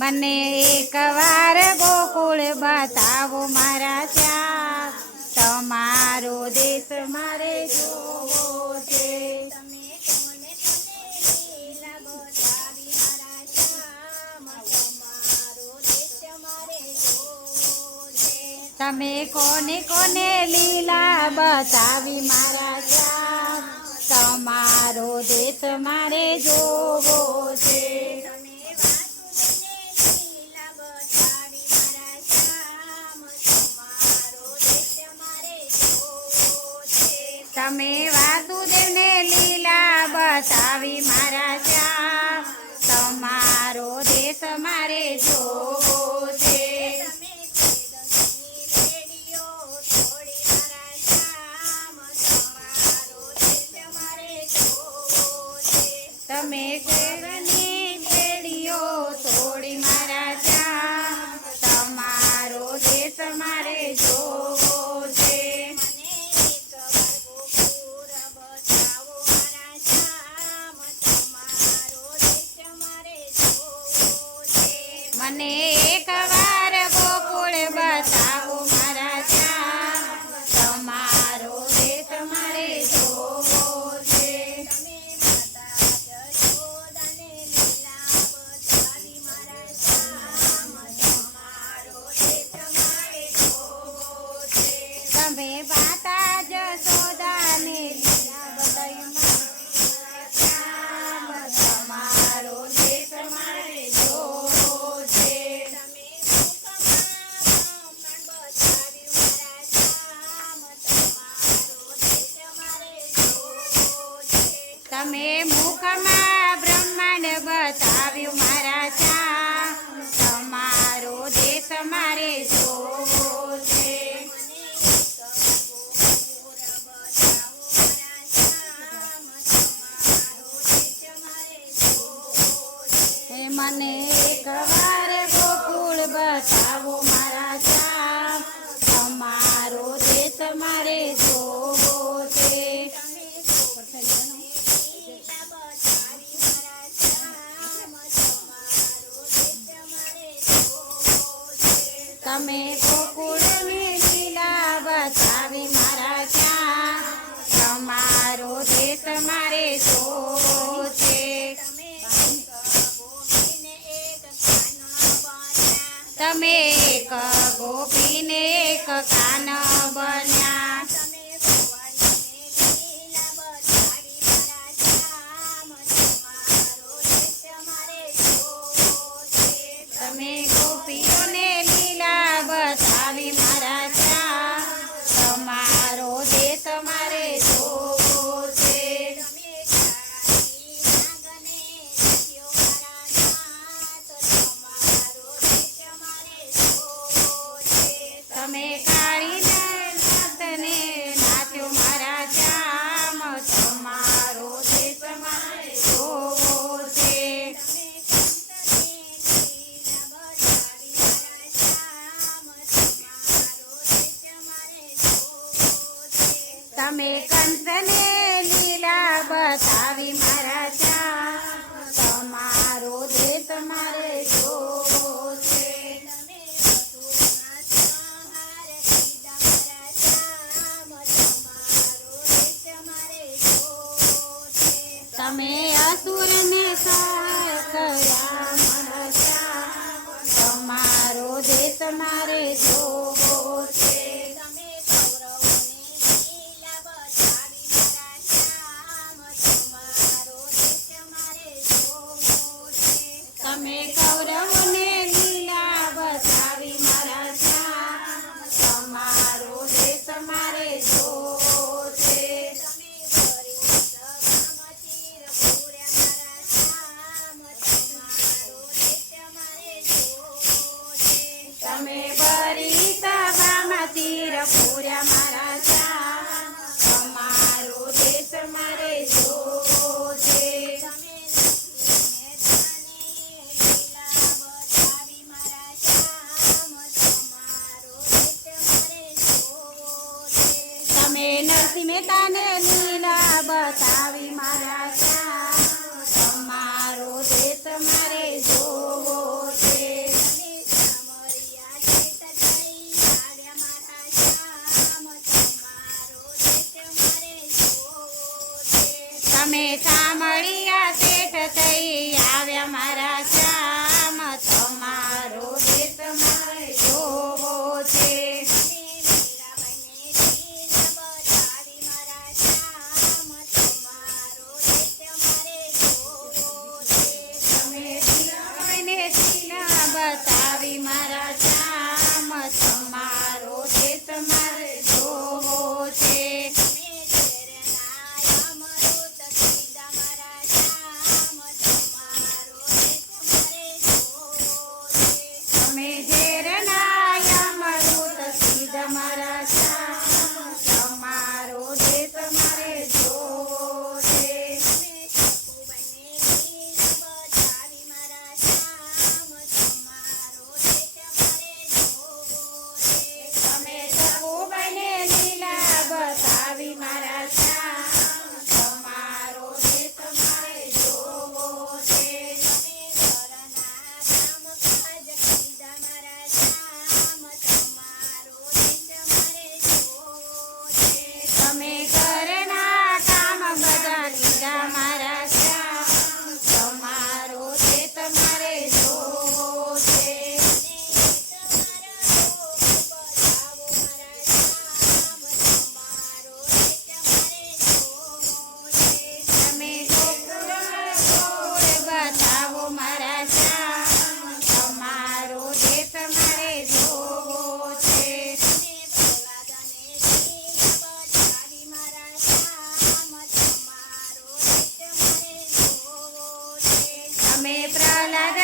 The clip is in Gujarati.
મને એકવાર ગોકુળ બતાવો મારા શ્યામ, તમારો દેશ મારે જોવો છે. તમે કોને કોને લીલા બતાવી મારા શ્યામ, તમારો દેશ મારે જોવો છે. તમે વાસુદેવને લીલા બતાવી મારા શ્યામ, તમારો દેશ મારે જોવો છે. તમે કેળની પેઢીઓ તોડી મારા શ્યામ, તમારો દેશ મારે જોવો છે. મને એકવાર ગોકુળ બતાવો મારા શ્યામ, તમારો દેશ મારે જોવો છે. તમે માતા જશોદાને લીલા બતાવી મારા શ્યામ, તમારો દેશ મારે જોવો છે. તમે મુખમાં બ્રહ્માંડ બતાવ્યું મારા શ્યામ, તમારો દેશ મારે જોવો છે. મને એકવાર ગોકુળ બતાવો મારા શ્યામ, તમારો દેશ મારે જોવો છે. તમે ગોકુળની લીલા બતાવી મારા શ્યામ, તમારો દેશ મારે જોવો છે. તમે એક ગોપીને એક કાન બન્યા, તમે ગોપીઓને લીલા બતાવી મારા શ્યામ, તમારો દેશ મારે જોવો છે. તમે કાળીના નાથને નાચ્યો મારા શ્યામ, તમારો દેશ મારે જોવો છે. તમે કંસને લીલા બતાવી મારા શ્યામ, તમારો દેશ મારે જોવો છે. તમે અસુરને સંહાર કર્યા મારા શ્યામ, તમારો દેશ મારે જોવો છે. તમે કૌરવોને લીલા બતાવી મારા શ્યામ, તમારો દેશ મારે જોવો છે. તમે સાંભળ્યા શેઠ થઈ આવ્યા મારા શ્યામ તમારો દેશ મારે જોવો છે તમે મીરાબાઈને સીના બતાવી મારા શ્યામ તમારો દેશ મારે જોવો છે તમે ઝેરના અમૃત સિદ્ધ મારા શ્યામ તમારો દેશ મારે જોવો છે તમે સકુબાઈને લીલા બતાવી મારા શ્યામ તમારો દેશ મારે જોવો છે તમે ઘરના કામ બધા લીધા મારા શ્યામ તમારો દેશ મારે જોવો છે તમે ગોકુળ બતાવો મારા શ્યામ તમારો દેશ મારે જોવો છે તમે પ્રહલાદ